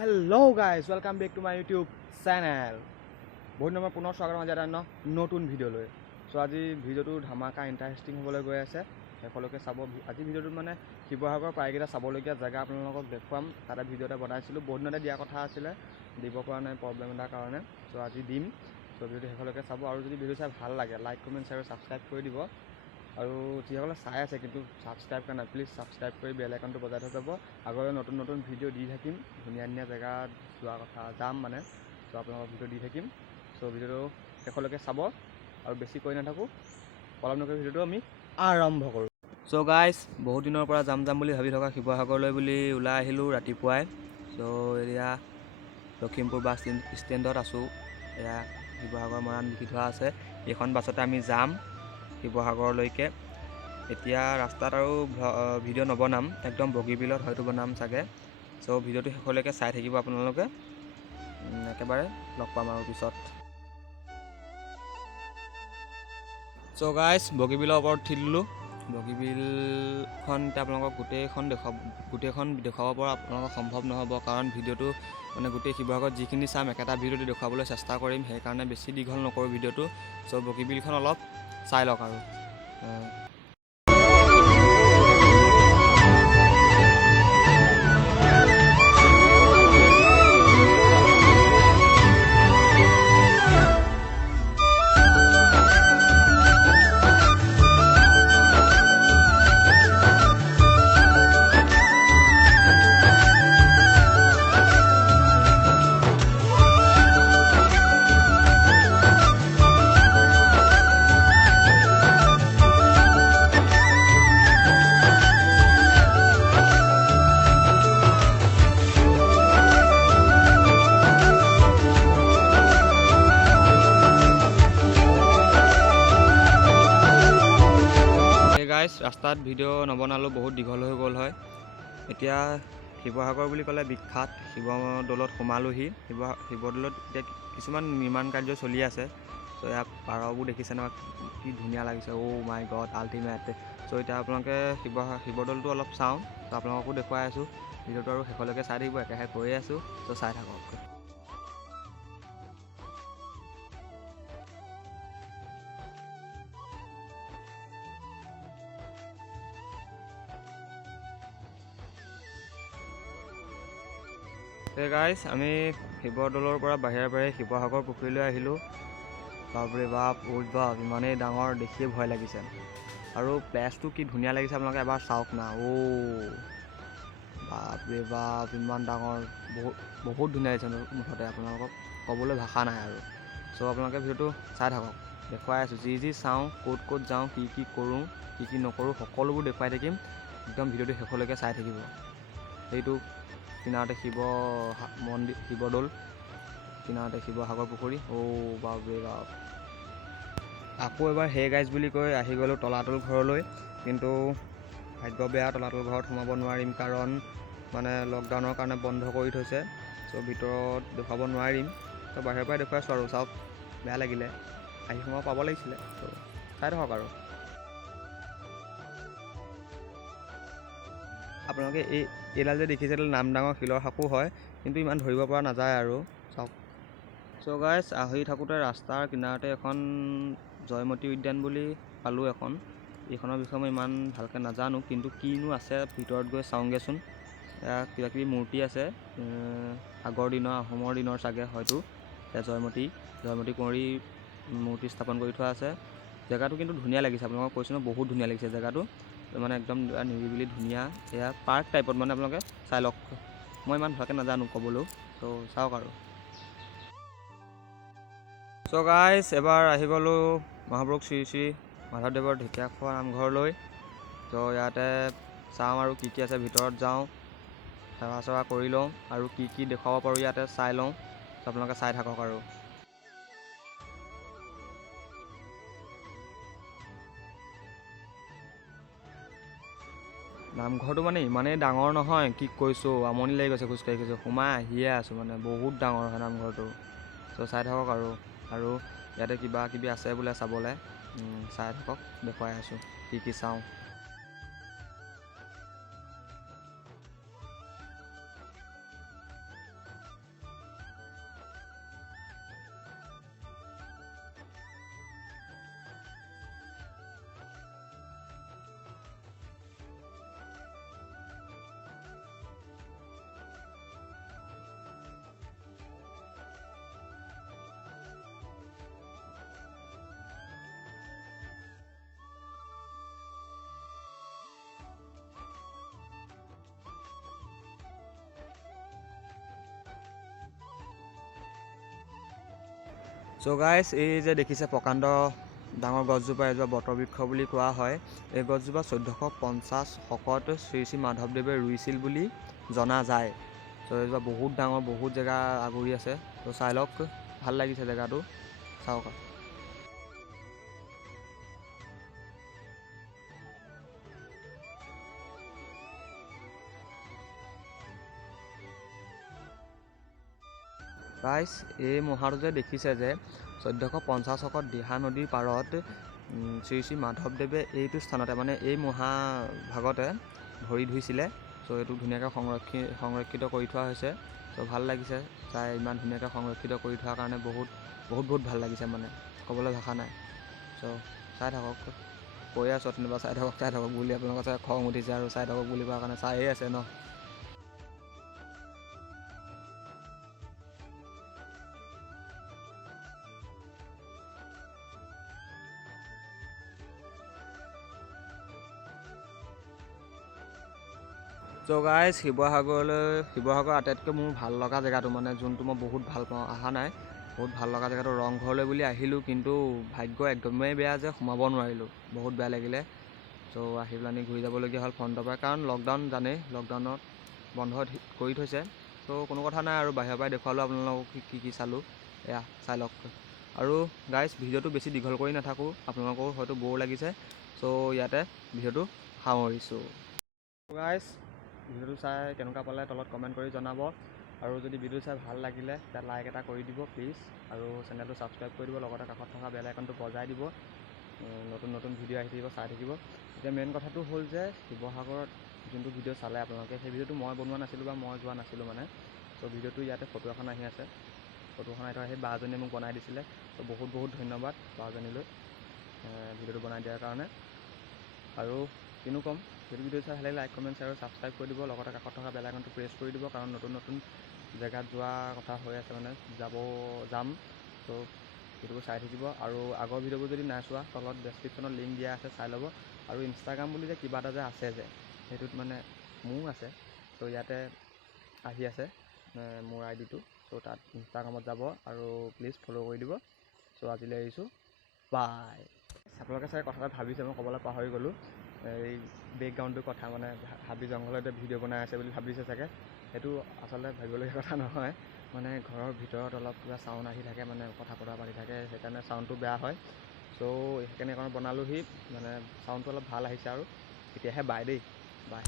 Hello guys welcome back to my YouTube channel बहुत दिনৰ পুনৰ স্বাগতম আজি এটা নতুন ভিডিঅ'লৈ সো আজি ভিডিঅ'টো ধামাকা ইণ্টাৰেষ্টিং হ'বলৈ গৈ আছে শেষলৈকে চাব আজি ভিডিঅ'টোত মানে শিৱসাগৰৰ প্ৰায়কেইটা চাবলগীয়া জেগা আপোনালোকক দেখুৱাম তাতে ভিডিঅ' এটা বনাইছিলোঁ বহুত দিনতে দিয়া কথা আছিলে দিব পৰা নাই প্ৰব্লেম এটাৰ কাৰণে সো আজি দিম সো ভিডিঅ'টো শেষলৈকে চাব আৰু যদি ভিডিঅ' চাই ভাল লাগে লাইক কমেণ্ট শ্বেয়াৰ ছাবস্ক্ৰাইব কৰি দিব আৰু যিসকলে চাই আছে কিন্তু ছাবস্ক্ৰাইব কৰা নাই প্লিজ ছাবস্ক্ৰাইব কৰি বেল আইকনটো বজাই থৈ যাব আগলৈ নতুন নতুন ভিডিঅ' দি থাকিম ধুনীয়া ধুনীয়া জেগাত যোৱা কথা যাম মানে চ' আপোনালোকক ভিডিঅ' দি থাকিম চ' ভিডিঅ'টো শেষলৈকে চাব আৰু বেছি কৈ নাথাকোঁ পলম নকৰি ভিডিঅ'টো আমি আৰম্ভ কৰোঁ চ' গাইজ বহুত দিনৰ পৰা যাম বুলি ভাবি থকা শিৱসাগৰলৈ বুলি ওলাই আহিলোঁ ৰাতিপুৱাই চ' এয়া লখিমপুৰ বাছ ষ্টেণ্ডত আছোঁ এয়া শিৱসাগৰ মৰাণ লিখি থোৱা আছে এইখন বাছতে আমি যাম শিৱসাগৰলৈকে এতিয়া ৰাস্তাত আৰু ভিডিঅ' নবনাম একদম বগীবিলত হয়তো বনাম চাগে চ' ভিডিঅ'টো শেষলৈকে চাই থাকিব আপোনালোকে একেবাৰে লগ পাম আৰু পিছত চ' গাইজ বগীবিলৰ ওপৰত উঠি দিলোঁ বগীবিলখন এতিয়া আপোনালোকক গোটেইখন দেখুৱাব পৰা আপোনালোকক সম্ভৱ নহ'ব কাৰণ ভিডিঅ'টো মানে গোটেই শিৱসাগৰত যিখিনি চাম একেটা ভিডিঅ'টো দেখুৱাবলৈ চেষ্টা কৰিম সেইকাৰণে বেছি দীঘল নকৰোঁ ভিডিঅ'টো চ' বগীবিলখন অলপ চাই লওক আৰু ৰাস্তাত ভিডিঅ' নবনালোঁ বহুত দীঘল হৈ গ'ল হয় এতিয়া শিৱসাগৰ বুলি ক'লে বিখ্যাত শিৱদৌলত সোমালোহি শিৱদৌলত এতিয়া কিছুমান নিৰ্মাণ কাৰ্য চলি আছে চ' ইয়াত পাৰবোৰ দেখিছে নহয় কি ধুনীয়া লাগিছে অ' মাই গড আল্টিমেট চ' এতিয়া আপোনালোকে শিৱদৌলটো অলপ চাওঁ চ' আপোনালোককো দেখুৱাই আছোঁ ভিডিঅ'টো আৰু শেষলৈকে চাই থাকিব একেৰাহে কৈয়ে আছোঁ চ' চাই থাকক গাইজ আমি শিৱদৌলৰ পৰা বাহিৰে শিৱসাগৰ পুখুৰীলৈ আহিলোঁ বাপৰে বাপ ইমানেই ডাঙৰ দেখিয়ে ভয় লাগিছে আৰু প্লেচটো কি ধুনীয়া লাগিছে আপোনালোকে এবাৰ চাওক না বাপৰে বাপ ইমান ডাঙৰ বহুত ধুনীয়া লাগিছে মুঠতে আপোনালোকক ক'বলৈ ভাষা নাই আৰু চ' আপোনালোকে ভিডিঅ'টো চাই থাকক দেখুৱাই আছোঁ যি চাওঁ ক'ত যাওঁ কি কৰোঁ কি নকৰোঁ সকলোবোৰ দেখুৱাই থাকিম একদম ভিডিঅ'টো শেষলৈকে চাই থাকিব সেইটো কিনাৰতে শিৱদৌল কিনাৰতে শিৱসাগৰ পুখুৰী বাপৰে বাপ আকৌ এবাৰ হে গাইজ বুলি কৈ আহি গ'লোঁ তলাতল ঘৰলৈ কিন্তু ভাগ্য বেয়া তলাতল ঘৰত সোমাব নোৱাৰিম কাৰণ মানে লকডাউনৰ কাৰণে বন্ধ কৰি থৈছে চ' ভিতৰত দেখুৱাব নোৱাৰিম ত' বাহিৰৰ পৰাই দেখুৱাইছোঁ আৰু চাওক বেয়া লাগিলে আহি সোমাব পাব লাগিছিলে ত' চাই থাকক আৰু আপোনালোকে এইডাল যে দেখিছে নাম ডাঙৰ শিলৰ সাঁকো হয় কিন্তু ইমান ধৰিব পৰা নাযায় আৰু চাওক চ' গাইজ আহি থাকোঁতে ৰাস্তাৰ কিনাৰতে এখন জয়মতী উদ্যান বুলি পালোঁ এইখনৰ বিষয়ে মই ইমান ভালকৈ নাজানো কিন্তু কিনো আছে ভিতৰত গৈ চাওঁগৈচোন ইয়াত কিবাকিবি মূৰ্তি আছে আগৰ দিনৰ আহোমৰ দিনৰ চাগে হয়তো জয়মতী কুঁৱৰী মূৰ্তি স্থাপন কৰি থোৱা আছে জেগাটো কিন্তু ধুনীয়া লাগিছে আপোনালোকক কৈছোঁ ন বহুত ধুনীয়া লাগিছে জেগাটো মানে একদম নিৰিবিলি ধুনীয়া এয়া পাৰ্ক টাইপত মানে আপোনালোকে চাই লওক মই ইমান ভালকৈ নাজানো ক'বলৈও ত' চাওক আৰু চ' গাইজ এবাৰ আহি গ'লোঁ মহাপুৰুষ শ্ৰী শ্ৰী মাধৱদেৱৰ ঢেকীয়াখোৱা নামঘৰলৈ ত' ইয়াতে চাওঁ আৰু কি আছে ভিতৰত যাওঁ সেৱা চেৱা কৰি লওঁ আৰু কি দেখুৱাব পাৰোঁ ইয়াতে চাই লওঁ ত' আপোনালোকে চাই থাকক আৰু নামঘৰটো মানে ইমানেই ডাঙৰ নহয় কি কৈছোঁ আমনি লাগি গৈছে খোজকাঢ়ি সোমাই আহিয়ে আছোঁ মানে বহুত ডাঙৰ হয় নামঘৰটো চ' চাই থাকক আৰু ইয়াতে কিবা কিবি আছে বোলে চাবলৈ চাই থাকক দেখুৱাই আছোঁ কি চাওঁ চ' গাইছ, এই যে দেখিছে প্ৰকাণ্ড ডাঙৰ গছজোপা, এজোপা বটবৃক্ষ বুলি কোৱা হয়। এই গছজোপা 1450 শকত শ্ৰী শ্ৰী মাধৱদেৱে ৰুইছিল বুলি জনা যায়। চ' এজোপা বহুত ডাঙৰ, বহুত জেগা আগুৰি আছে। ত' চাই লওক, ভাল লাগিছে জেগাটো, চাওক। গাইছ, এই মহাটো যে দেখিছে যে 1450 শকত দিহা নদীৰ পাৰত শ্ৰী শ্ৰী মাধৱদেৱে এইটো স্থানতে, মানে এই মহাভাগতে ভৰি ধুইছিলে। চ' এইটো ধুনীয়াকৈ সংৰক্ষিত কৰি থোৱা হৈছে। চ' ভাল লাগিছে চাই, ইমান ধুনীয়াকৈ সংৰক্ষিত কৰি থোৱাৰ কাৰণে বহুত ভাল লাগিছে, মানে ক'বলৈ ভাষা নাই। চ' চাই থাকক, কৈ আছোঁ অথনিবা চাই থাকক বুলি, আপোনালোকৰ চাই খং উঠিছে আৰু চাই থাকক বুলি কোৱাৰ কাৰণে চায়ে আছে ন। চ' গাইজ, শিৱসাগৰ আটাইতকৈ মোৰ ভাল লগা জেগাটো, মানে যোনটো মই বহুত ভাল পাওঁ, অহা নাই, বহুত ভাল লগা জেগাটো ৰংঘৰলৈ বুলি আহিলোঁ, কিন্তু ভাগ্য একদমেই বেয়া যে সোমাব নোৱাৰিলোঁ, বহুত বেয়া লাগিলে। চ' আহি পেলানি ঘূৰি যাবলগীয়া হ'ল ফ্ৰণ্টৰ পৰা, কাৰণ লকডাউন জানেই, লকডাউনত বন্ধ কৰি থৈছে। চ' কোনো কথা নাই আৰু, বাহিৰৰ পৰাই দেখুৱালোঁ আপোনালোকক কি চালোঁ, এয়া চাই লওক। আৰু গাইজ, ভিডিঅ'টো বেছি দীঘল কৰি নাথাকোঁ, আপোনালোকৰো হয়তো ব'ৰ লাগিছে। চ' ইয়াতে ভিডিঅ'টো সামৰিছোঁ। গাইজ, ভিডিঅ'টো চাই কেনেকুৱা পালে তলত কমেণ্ট কৰি জনাব, আৰু যদি ভিডিঅ' চাই ভাল লাগিলে তেতিয়া লাইক এটা কৰি দিব প্লিজ, আৰু চেনেলটো ছাবস্ক্ৰাইব কৰি দিব, লগতে কাষত থকা বেল আইকনটো বজাই দিব। নতুন ভিডিঅ' আহি থাকিব, চাই থাকিব। এতিয়া মেইন কথাটো হ'ল যে শিৱসাগৰত যোনটো ভিডিঅ' চালে আপোনালোকে, সেই ভিডিঅ'টো মই বনোৱা নাছিলোঁ বা মই যোৱা নাছিলোঁ মানে। চ' ভিডিঅ'টো ইয়াতে ফটো এখন আহি আছে, ফটোখন আহি থকা সেই বাজনীয়ে মোক বনাই দিছিলে। ত' বহুত ধন্যবাদ বাজনীলৈ ভিডিঅ'টো বনাই দিয়াৰ কাৰণে। আৰু কিনো ক'ম, যদি ভিডিঅ' চাই ভাল লাগিলে লাইক, কমেণ্ট, শ্বেয়াৰ আৰু ছাবস্ক্ৰাইব কৰি দিব, লগতে কাষত থকা বেল আইকনটো প্ৰেছ কৰি দিব, কাৰণ নতুন জেগাত যোৱা কথা হৈ আছে, মানে যাম। ত' ভিডিঅ'বোৰ চাই থাকিব, আৰু আগৰ ভিডিঅ'বোৰ যদি নাই চোৱা তলত ডেছক্ৰিপশ্যনত লিংক দিয়া আছে, চাই ল'ব। আৰু ইনষ্টাগ্ৰাম বুলি যে কিবা এটা যে আছে যে, সেইটোত মানে মোৰ আছে। ত' ইয়াতে আহি আছে মোৰ আইডিটো। চ' তাত ইনষ্টাগ্ৰামত যাব আৰু প্লিজ ফ'ল' কৰি দিব। চ' আজিলৈ এৰিছোঁ, বাই। আপোনালোকে চাগে কথা এটা ভাবিছে, মই ক'বলৈ পাহৰি গ'লোঁ, এই বেকগ্ৰাউণ্ডটোৰ কথা, মানে হাবি জংঘলত ভিডিঅ' বনাই আছে বুলি ভাবিছে চাগে। সেইটো আচলতে ভাবিবলগীয়া কথা নহয়, মানে ঘৰৰ ভিতৰত অলপ কিবা চাউণ্ড আহি থাকে, মানে কথা পাতি থাকে, সেইকাৰণে চাউণ্ডটো বেয়া হয়। চ' সেইকাৰণে বনালোহি, মানে চাউণ্ডটো অলপ ভাল আহিছে আৰু। এতিয়াহে বাই দেই, বাই।